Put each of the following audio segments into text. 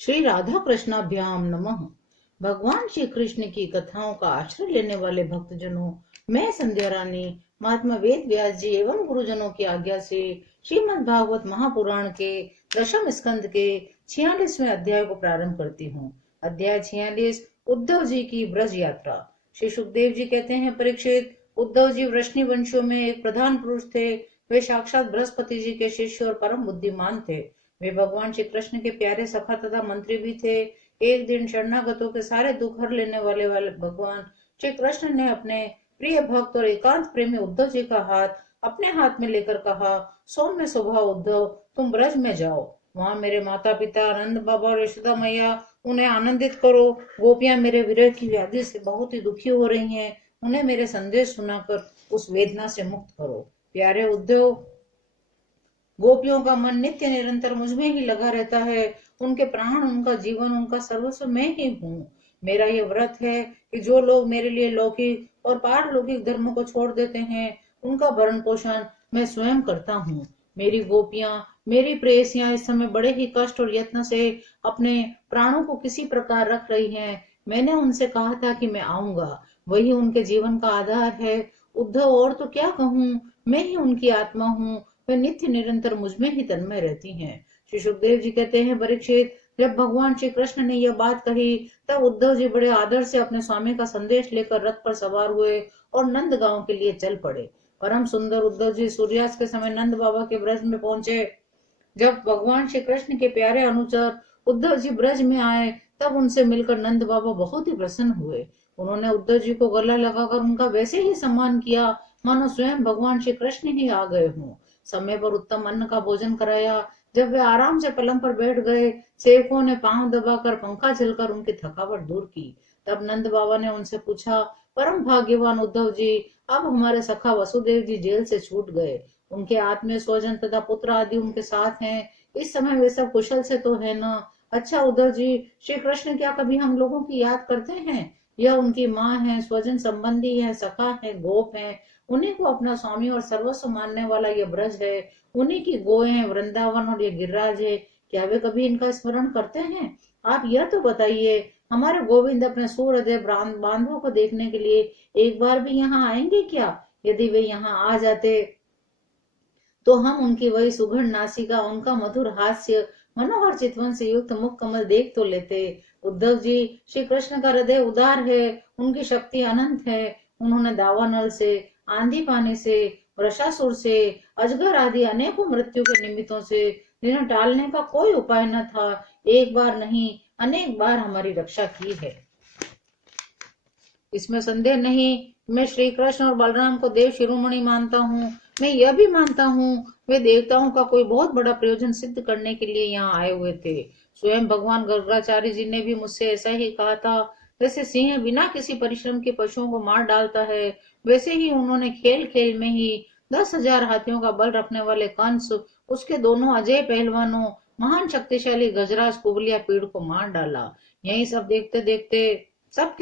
श्री राधा कृष्णाभ्याम नमः। भगवान श्री कृष्ण की कथाओं का आश्रय लेने वाले भक्तजनों, मैं संध्या रानी महात्मा वेद व्यास जी एवं गुरुजनों की आज्ञा से श्रीमद् भागवत महापुराण के दशम स्कंद के 46वें अध्याय को प्रारंभ करती हूँ। अध्याय 46, उद्धव जी की ब्रज यात्रा। श्री सुखदेव जी कहते हैं, परीक्षित, उद्धव जी वृष्णि वंशियों में एक प्रधान पुरुष थे। वे साक्षात बृहस्पति जी के शिष्य और परम बुद्धिमान थे। वे भगवान श्री कृष्ण के प्यारे सखा तथा मंत्री भी थे। एक दिन शरणागतों के सारे दुख हर लेने वाले भगवान श्री कृष्ण ने अपने प्रिय भक्त और एकांत प्रेमी उद्धव जी का हाथ अपने हाथ में लेकर कहा, सौम्य स्वभाव उद्धव, तुम ब्रज में जाओ। वहां मेरे माता पिता नंद बाबा और यशोदा मैया, उन्हें आनंदित करो। गोपियां मेरे विरह की व्याधि से बहुत ही दुखी हो रही हैं। उन्हें मेरे संदेश सुनाकर उस वेदना से मुक्त करो। प्यारे उद्धव, गोपियों का मन नित्य निरंतर मुझमें ही लगा रहता है। उनके प्राण, उनका जीवन, उनका सर्वस्व मैं ही हूँ। मेरा ये व्रत है कि जो लोग मेरे लिए लौकिक और पारलौकिक धर्म को छोड़ देते हैं, उनका भरण पोषण मैं स्वयं करता हूँ। मेरी गोपियां, मेरी प्रेयसियां इस समय बड़े ही कष्ट और यत्न से अपने प्राणों को किसी प्रकार रख रही हैं। मैंने उनसे कहा था कि मैं आऊंगा, वही उनके जीवन का आधार है। उद्धव, और तो क्या कहूँ, मैं ही उनकी आत्मा हूँ। वे नित्य निरंतर मुझमें ही तन्मय रहती हैं। श्री सुखदेव जी कहते हैं, परीक्षित, जब भगवान श्री कृष्ण ने यह बात कही, तब उद्धव जी बड़े आदर से अपने स्वामी का संदेश लेकर रथ पर सवार हुए और नंद गांव के लिए चल पड़े। परम सुंदर उद्धव जी सूर्यास्त के समय नंद बाबा के ब्रज में पहुंचे। जब भगवान श्री कृष्ण के प्यारे अनुचर उद्धव जी ब्रज में आए, तब उनसे मिलकर नंद बाबा बहुत ही प्रसन्न हुए। उन्होंने उद्धव जी को गला लगाकर उनका वैसे ही सम्मान किया मानो स्वयं भगवान श्री कृष्ण ही आ गए हों। समय पर उत्तम अन्न का भोजन कराया। जब वे आराम से पलंग पर बैठ गए, सेवकों ने पांव दबाकर पंखा झलकर उनकी थकावट दूर की। तब नंद बाबा ने उनसे पूछा, परम भाग्यवान उद्धव जी, अब हमारे सखा वसुदेव जी जेल से छूट गए। उनके आत्मीय स्वजन तथा पुत्र आदि उनके साथ हैं। इस समय वे सब कुशल से तो है ना? अच्छा उद्धव जी, श्री कृष्ण क्या कभी हम लोगों की याद करते हैं? यह उनकी माँ है, स्वजन संबंधी है, सखा है, गोप है। उन्हीं को अपना स्वामी और सर्वस्व मानने वाला ये ब्रज है। उन्हीं की गोए हैं वृंदावन और ये गिरिराज है। क्या वे कभी इनका स्मरण करते हैं? आप यह तो बताइए, हमारे गोविंद अपने सूरदेव बांधवों को देखने के लिए एक बार भी यहाँ आएंगे क्या? यदि वे यहाँ आ जाते तो हम उनकी वही सुघड़ नासिका, उनका मधुर हास्य, मनोहर चितवन से युक्त मुख कमल देख तो लेते। उद्धव जी, श्री कृष्ण का हृदय उदार है, उनकी शक्ति अनंत है। उन्होंने दावानल से, आंधी पानी से, वृषासुर से, अजगर आदि अनेकों मृत्यु के निमित्तों से, जिन्हें टालने का कोई उपाय न था, एक बार नहीं अनेक बार हमारी रक्षा की है। इसमें संदेह नहीं। मैं श्री कृष्ण और बलराम को देव शिरोमणि मानता हूँ। मैं यह भी मानता हूँ वे देवताओं का कोई बहुत बड़ा प्रयोजन सिद्ध करने के लिए यहाँ आए हुए थे। स्वयं भगवान गर्गाचार्य जी ने भी मुझसे ऐसा ही कहा था। वैसे सिंह बिना किसी परिश्रम के पशुओं को मार डालता है, वैसे ही उन्होंने खेल खेल में ही 10,000 हाथियों का बल रखने वाले कंस, उसके दोनों अजय पहलवानों, महान शक्तिशाली गजराज कुबलिया पीड़ को मार डाला। यही सबके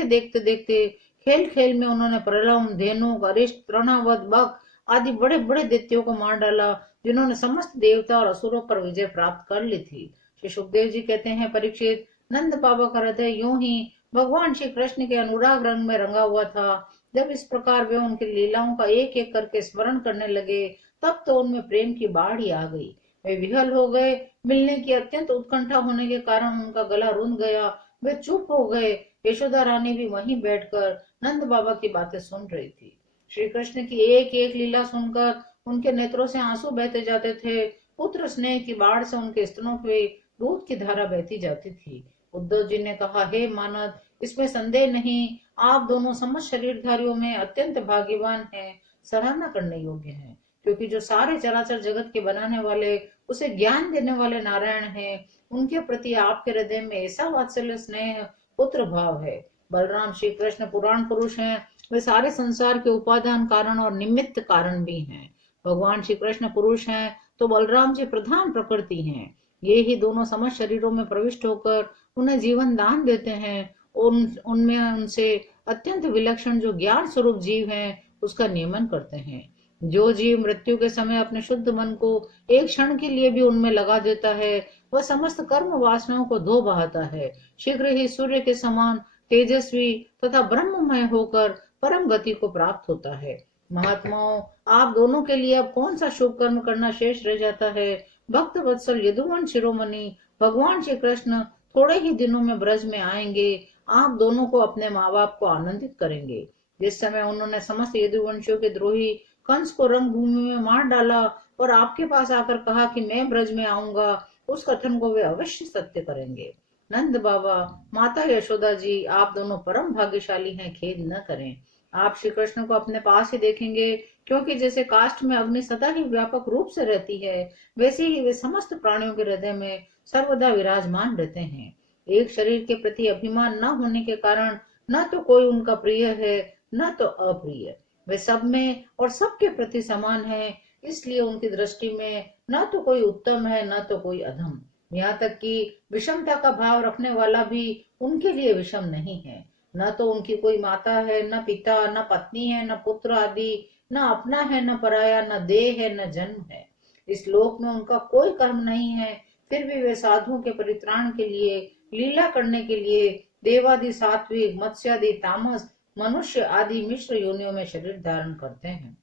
देखते देखते खेल खेल में उन्होंने प्रलम, धेनुक, अरिष्ट, तृणावत, बक आदि बड़े बड़े दैत्यों को मार डाला, जिन्होंने समस्त देवता और असुरों पर विजय प्राप्त कर ली थी। श्री सुखदेव जी कहते हैं, परीक्षित, नंद बाबा का हृदय यूं ही भगवान श्री कृष्ण के अनुराग रंग में रंगा हुआ था। जब इस प्रकार वे उनकी लीलाओं का एक एक करके स्मरण करने लगे, तब तो उनमें प्रेम की बाढ़ ही आ गई। वे विहल हो गए। मिलने की अत्यंत उत्कंठा होने के कारण उनका गला रुंध गया। वे चुप हो गए। यशोदा रानी भी वहीं बैठकर नंद बाबा की बातें सुन रही थी। श्री कृष्ण की एक एक लीला सुनकर उनके नेत्रों से आंसू बहते जाते थे। पुत्र स्नेह की बाढ़ से उनके स्तनों पे दूध की धारा बहती जाती थी। उद्धव जी ने कहा, हे मानद, इसमें संदेह नहीं, आप दोनों समस्त शरीरधारियों में अत्यंत भाग्यवान हैं, सराहना करने योग्य हैं। क्योंकि जो सारे चराचर जगत के बनाने वाले, उसे ज्ञान देने वाले नारायण हैं, उनके प्रति आपके हृदय में ऐसा वात्सल्य, स्नेह, पुत्र भाव है। बलराम श्री कृष्ण पुराण पुरुष हैं। वे सारे संसार के उपादान कारण और निमित्त कारण भी हैं। भगवान श्री कृष्ण पुरुष हैं तो बलराम जी प्रधान प्रकृति हैं। ये ही दोनों समस्त शरीरों में प्रविष्ट होकर उन्हें जीवन दान देते हैं। उनमें उनसे अत्यंत विलक्षण जो ज्ञान स्वरूप जीव हैं, उसका नियमन करते हैं। जो जीव मृत्यु के समय अपने शुद्ध मन को एक क्षण के लिए भी उनमें लगा देता है, वह समस्त कर्म वासनाओं को धो बहाता है। शीघ्र ही सूर्य के समान तेजस्वी तथा ब्रह्ममय होकर परम गति को प्राप्त होता है। महात्माओं, आप दोनों के लिए अब कौन सा शुभ कर्म करना शेष रह जाता है? भक्त वत्सल यदुवंश शिरोमणि भगवान श्री कृष्ण थोड़े ही दिनों में ब्रज में आएंगे। आप दोनों को अपने माँ बाप को आनंदित करेंगे। जिस समय उन्होंने समस्त यदुवंशियों के द्रोही कंस को रंगभूमि में मार डाला और आपके पास आकर कहा कि मैं ब्रज में आऊंगा, उस कथन को वे अवश्य सत्य करेंगे। नंद बाबा, माता यशोदा जी, आप दोनों परम भाग्यशाली हैं, खेद न करें। आप श्री कृष्ण को अपने पास ही देखेंगे, क्योंकि जैसे काष्ठ में अग्नि सदा ही व्यापक रूप से रहती है, वैसे ही वे समस्त प्राणियों के हृदय में सर्वदा विराजमान रहते हैं। एक शरीर के प्रति अभिमान न होने के कारण न तो कोई उनका प्रिय है न तो अप्रिय। वे सब में और सबके प्रति समान है, इसलिए उनकी दृष्टि में न तो कोई उत्तम है न तो कोई अधम। यहाँ तक कि विषमता का भाव रखने वाला भी उनके लिए विषम नहीं है। न तो उनकी कोई माता है, न पिता, न पत्नी है, न पुत्र आदि, न अपना है न पराया, न देह है न जन्म है। इस लोक में उनका कोई कर्म नहीं है, फिर भी वे साधुओं के परित्राण के लिए, लीला करने के लिए देवादि सात्विक, मत्स्यादि तामस, मनुष्य आदि मिश्र योनियों में शरीर धारण करते हैं।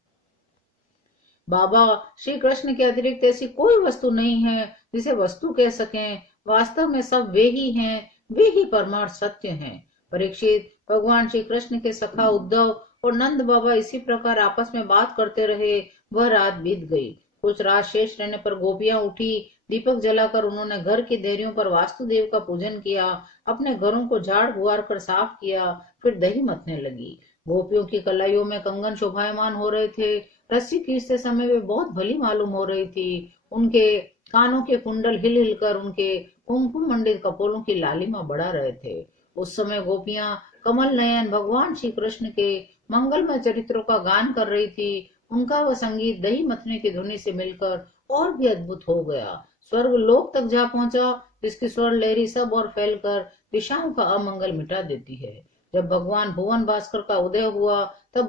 बाबा, श्री कृष्ण के अतिरिक्त ऐसी कोई वस्तु नहीं है जिसे वस्तु कह सकें। वास्तव में सब वे ही हैं, वे ही परमार्थ सत्य हैं। परीक्षित, भगवान श्री कृष्ण के सखा उद्धव और नंद बाबा इसी प्रकार आपस में बात करते रहे। वह रात बीत गई। कुछ रात शेष रहने पर गोपियां उठी। दीपक जलाकर उन्होंने घर की देहरियों पर वास्तुदेव का पूजन किया, अपने घरों को झाड़ बुआर कर साफ किया, फिर दही मथने लगी। गोपियों की कलाइयों में कंगन शोभायमान हो रहे थे। रस्सी खींचते समय वे बहुत भली मालूम हो रही थी। उनके कानों के कुंडल हिल हिलकर उनके कुमकुम मंडित कपोलों की लालिमा बढ़ा रहे थे। उस समय गोपियां कमल नयन भगवान श्री कृष्ण के मंगलमय चरित्रों का गान कर रही थी। उनका वह संगीत दही मथने की ध्वनि से मिलकर और भी अद्भुत हो गया। स्वर्ग लोक तक जा पहुंचा, जिसकी स्वर लहरी सब और फैलकर दिशाओं का अमंगल मिटा देती है। जब भगवान भुवन भास्कर का उदय हुआ, तब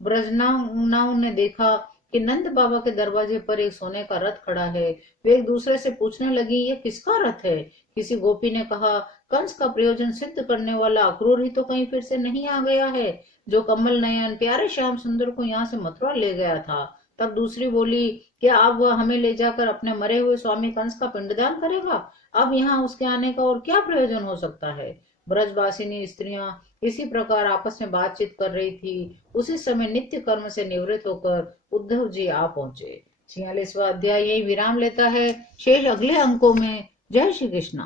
ब्रजनाओं ने देखा कि नंद बाबा के दरवाजे पर एक सोने का रथ खड़ा है। वे एक दूसरे से पूछने लगी, ये किसका रथ है? किसी गोपी ने कहा, कंस का प्रयोजन सिद्ध करने वाला अक्रूर ही तो कहीं फिर से नहीं आ गया है, जो कमल नयन प्यारे श्याम सुंदर को यहाँ से मथुरा ले गया था। तब दूसरी बोली, क्या अब वह हमें ले जाकर अपने मरे हुए स्वामी कंस का पिंडदान करेगा? अब यहाँ उसके आने का और क्या प्रयोजन हो सकता है? ब्रजवासिनी स्त्रियां इसी प्रकार आपस में बातचीत कर रही थी। उसी समय नित्य कर्म से निवृत्त होकर उद्धव जी आ पहुंचे। 46वां अध्याय यही विराम लेता है। शेष अगले अंकों में। जय श्री कृष्ण।